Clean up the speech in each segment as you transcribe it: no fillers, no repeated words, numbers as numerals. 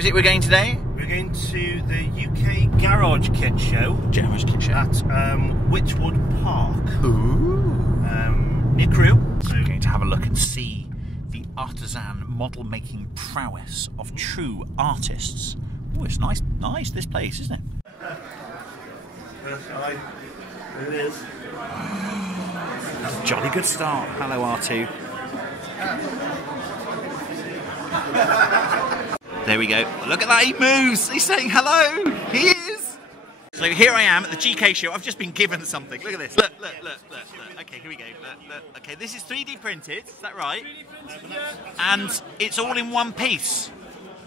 is it we're going today? We're going to the UK Garage Kit Show. Garage Kit Show. At Witchwood Park. Ooh. Near Crewe. So we're going to have a look and see the artisan model making prowess of true artists. Oh, it's nice, this place, isn't it? It is. That's a jolly good start. Hello, R2. There we go. Look at that, he moves. He's saying hello. He is. So here I am at the GK show. I've just been given something. Look at this. Look. Okay, here we go. Look. Okay, this is 3D printed. Is that right? 3D printed, yeah. And it's all in one piece.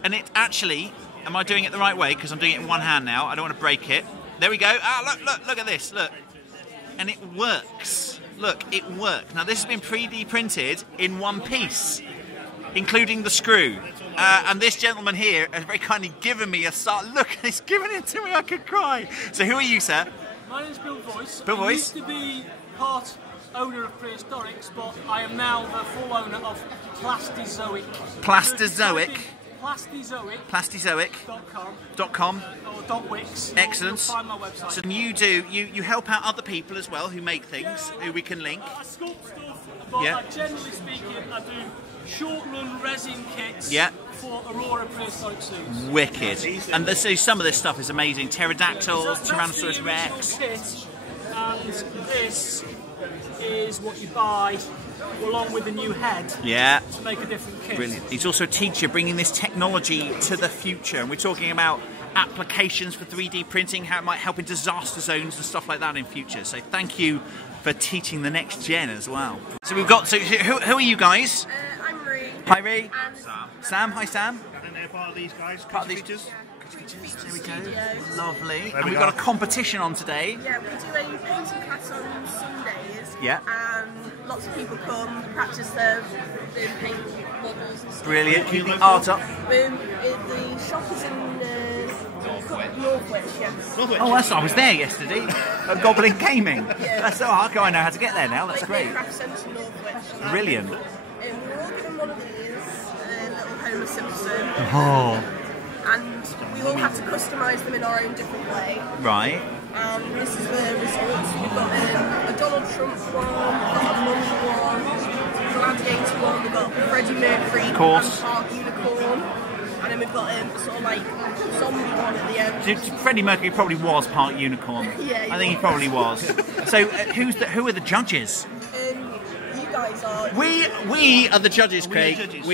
And it actually, am I doing it the right way? Because I'm doing it in one hand now. I don't want to break it. There we go. Ah, look at this. Look. And it works. Look, it worked. Now this has been 3D printed in one piece, including the screw. And this gentleman here has very kindly given me a start. Look, he's given it to me. I could cry. So who are you, sir? My name's Bill Voice. Bill Voice. I used to be part owner of Prehistorics, but I am now the full owner of Plastizoic. Plastizoic. Plastizoic.com or .wix. Excellent. You'll find my website. So you help out other people as well who make things, who we can link. I sculpt stuff, but generally speaking, I do short run resin kits for Aurora Prehistoric suits. Wicked. And so some of this stuff is amazing. Pterodactyls, That's Tyrannosaurus the Rex. Kit, and this is what you buy along with the new head to make a different kit. Brilliant. He's also a teacher bringing this technology to the future, and we're talking about applications for 3D printing, how it might help in disaster zones and stuff like that in future. So thank you for teaching the next gen as well. So we've got, who are you guys? I'm Ree. Hi Ree. And Sam, hi Sam. And they're part of these guys. Part of these features. There we go. Lovely. There And we we've go. got a competition on today. yeah, we do a painting class on Sundays. Yeah. And lots of people come, practice their paint models and stuff. Brilliant. Keep the art up. The shop is in Northwich, yes. Oh, I was there yesterday at Goblin Gaming. That's I know how to get there now. That's great. Craft Centre Northwich. Brilliant. We're all given one of these, little Homer Simpson. Oh. And we all have to customise them in our own different way. Right. And this is the results. We've got a Donald Trump one, we've got a Mumble one, a Gladiator one, we've got Freddie Mercury and Park Unicorn, and then we've got sort of like zombie one at the end. So Freddie Mercury probably was part unicorn. Yeah, I think he probably was. So who are the judges? You guys are. We are the judges, Craig. Judges.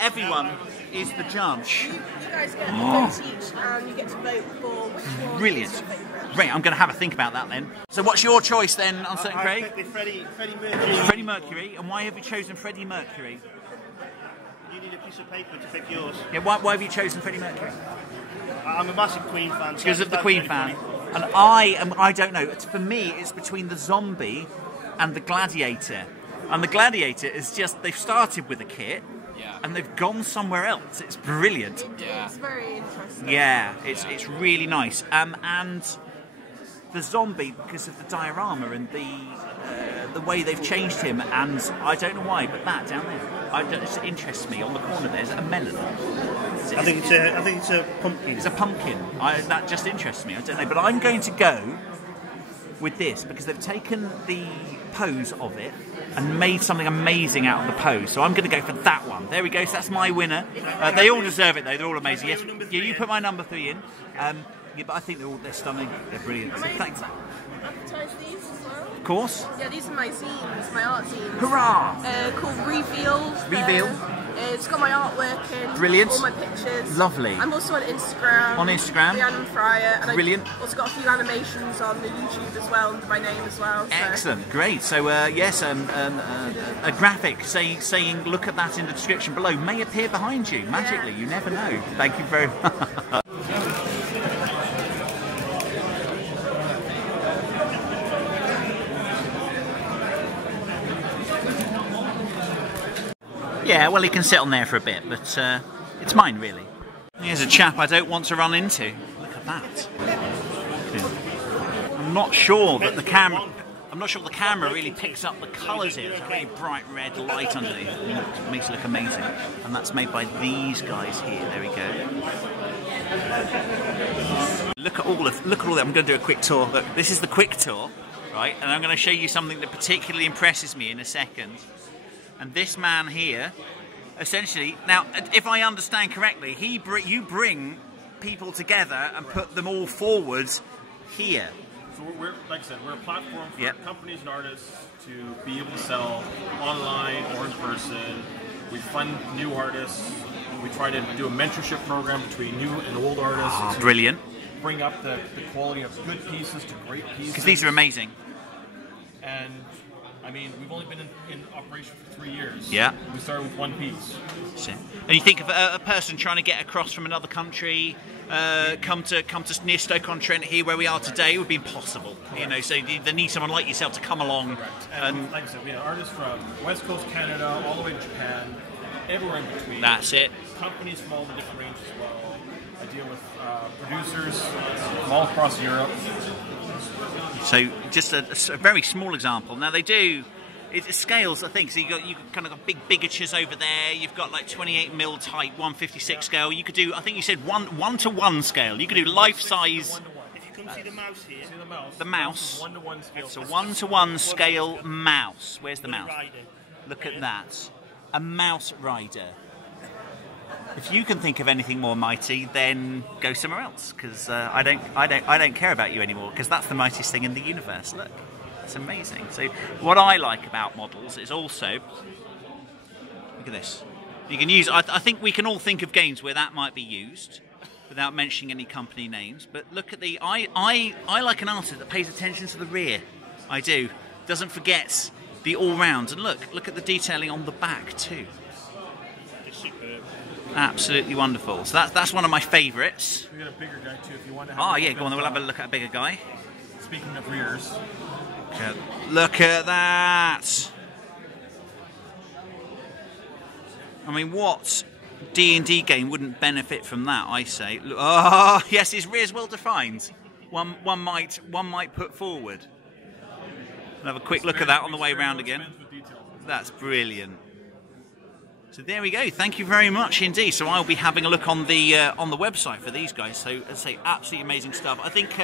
Everyone is the judge. You guys get a vote each, and you get to vote for which one Brilliant. is your favourite. Great, I'm going to have a think about that then. So what's your choice then on certain Craig? I picked Freddie Mercury. Freddie Mercury, and why have you chosen Freddie Mercury? You need a piece of paper to pick yours. Yeah, why have you chosen Freddie Mercury? I'm a massive Queen fan. So Because of the that's Queen really fan. funny. And I don't know, for me it's between the zombie and the gladiator. And the gladiator is just, they've started with a kit, and they've gone somewhere else. It's brilliant. It's very interesting. Yeah, it's really nice. And the zombie, because of the diorama and the way they've changed him, and I don't know why, but that down there, it interests me. On the corner there's a melon. I think it's a pumpkin. It's a pumpkin. That just interests me. I don't know, but I'm going to go with this because they've taken the pose of it and made something amazing out of the pose. So I'm going to go for that one. There we go. So that's my winner. They all deserve it though. They're all amazing. Yes. Yeah, you put my number 3 in. Yeah, but I think they're stunning. They're brilliant. So thanks. Advertise these as well? Of course. Yeah, these are my zines, my art zines. Hurrah! Called Reveal. Reveal. It's got my artwork in. Brilliant. All my pictures. Lovely. I'm also on Instagram. On Instagram. Rhiannon Fryer. And Brilliant. I've also got a few animations on the YouTube as well, under my name as well. So. Excellent, great. So yes, a graphic saying look at that in the description below may appear behind you magically. You never know. Thank you very much. Yeah, well, he can sit on there for a bit, but it's mine, really. Here's a chap I don't want to run into. Look at that. I'm not sure that the camera... I'm not sure the camera really picks up the colours here. It's a really bright red light underneath. It makes it look amazing. And that's made by these guys here. There we go. Look at all of that. I'm going to do a quick tour. Look, this is the quick tour, right? And I'm going to show you something that particularly impresses me in a second. And this man here, essentially, now, if I understand correctly, you bring people together and put them all forward here. So we're, like I said, we're a platform for companies and artists to be able to sell online or in person. We fund new artists. We try to do a mentorship program between new and old artists. Brilliant. Bring up the quality of good pieces to great pieces. Because these are amazing. And, I mean, we've only been in operation for 3 years. Yeah. We started with one piece. And you think of a person trying to get across from another country, come to near Stoke-on-Trent here where we are today, it would be impossible. You know, so they need someone like yourself to come along. And like I said, we have artists from West Coast Canada, all the way to Japan, everywhere in between. That's it. Companies from all the different ranges as well. I deal with producers from all across Europe. So just a very small example. Now they do. It scales, I think. So you kind of got big bigatures over there. You've got like 28mm type, 156 scale. You could do, I think you said one-to-one scale. You could do life size. If you can see the mouse here, the mouse. 1-to-1 scale. It's a 1-to-1 scale mouse. Where's the mouse? Look at that, a mouse rider. If you can think of anything more mighty, then go somewhere else. Because I don't care about you anymore. Because that's the mightiest thing in the universe. Look. It's amazing. So what I like about models is also, look at this. You can use, I think we can all think of games where that might be used without mentioning any company names, but look at the, I like an artist that pays attention to the rear. I do. Doesn't forget the all-round. And look at the detailing on the back too. It's superb. Absolutely wonderful. So that's one of my favourites. We got a bigger guy too if you want to have yeah, go on then, we'll have a look at a bigger guy. Speaking of rears. Look at that! I mean, what D&D game wouldn't benefit from that? I say. Oh, yes, his rear's well defined. One might put forward. We'll have a quick look at that on the way round again. That's brilliant. So there we go. Thank you very much indeed. So I'll be having a look on the website for these guys. So as I say, absolutely amazing stuff. I think.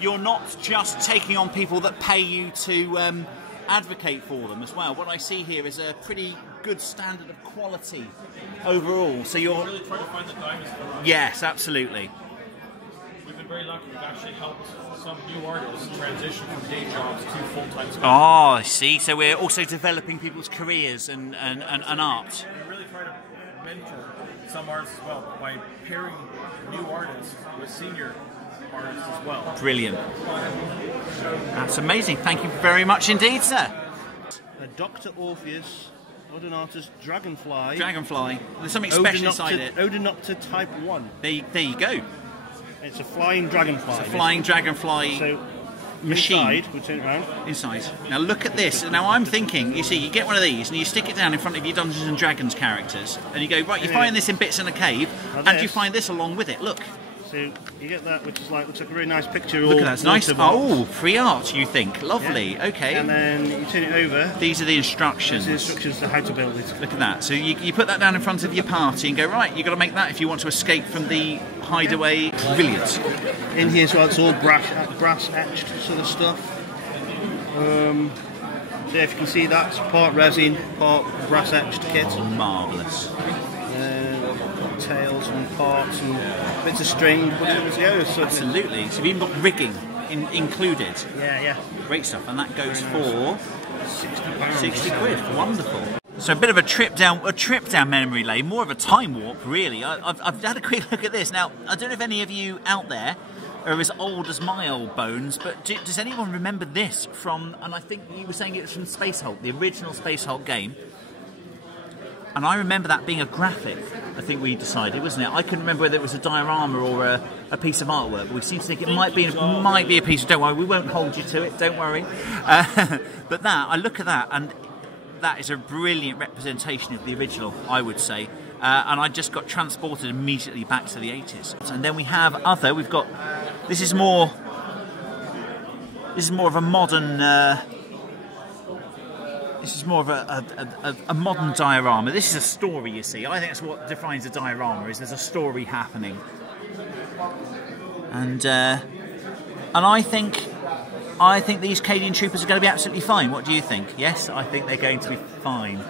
You're not just taking on people that pay you to advocate for them as well. What I see here is a pretty good standard of quality overall. So you're really trying to find the diamonds for us. Yes, absolutely. We've been very lucky. We've actually helped some new artists transition from day jobs to full-time school. Oh, I see. So we're also developing people's careers and art. We really try to mentor some artists as well by pairing new artists with senior artists as well. Brilliant. That's amazing. Thank you very much indeed, sir. Dr. Orpheus, Odonopters, Dragonfly. Dragonfly. There's something special inside it. Odonopter Type 1. There you go. It's a flying dragonfly. It's a flying dragonfly machine. Inside, we'll turn it around. Inside. Now look at this. Now I'm thinking, you see, you get one of these and you stick it down in front of your Dungeons and Dragons characters and you go, right, you find this in bits in a cave and you find this along with it. Look. So you get that, which is looks like a really nice picture. Look at that, it's nice. Oh, free art, you think? Lovely. Yeah. Okay. And then you turn it over. These are the instructions. These are the instructions to how to build it. Look at that. So you put that down in front of your party and go, right, you've got to make that if you want to escape from the hideaway. Brilliant. In here as well, it's all brass etched sort of stuff. So if you can see, that's part resin, part brass etched kit. Oh, marvellous. Tails and parts and bits of string, absolutely. So you've even got rigging included. Yeah. Great stuff, and that goes for £60. Wonderful. So a bit of a trip down memory lane, more of a time warp, really. I've had a quick look at this. Now, I don't know if any of you out there are as old as my old bones, but does anyone remember this from? And I think you were saying it was from Space Hulk, the original Space Hulk game. And I remember that being a graphic, I think we decided, wasn't it? I couldn't remember whether it was a diorama or a piece of artwork, but we seem to think it might be a piece of... Don't worry, we won't hold you to it, don't worry. But that, I look at that, and that is a brilliant representation of the original, I would say. And I just got transported immediately back to the 80s. And then we have we've got... This is more... This is more of a modern. This is more of a modern diorama. This is a story, you see. I think that's what defines a diorama, is there's a story happening. And I think these Cadian troopers are going to be absolutely fine. What do you think? Yes, I think they're going to be fine.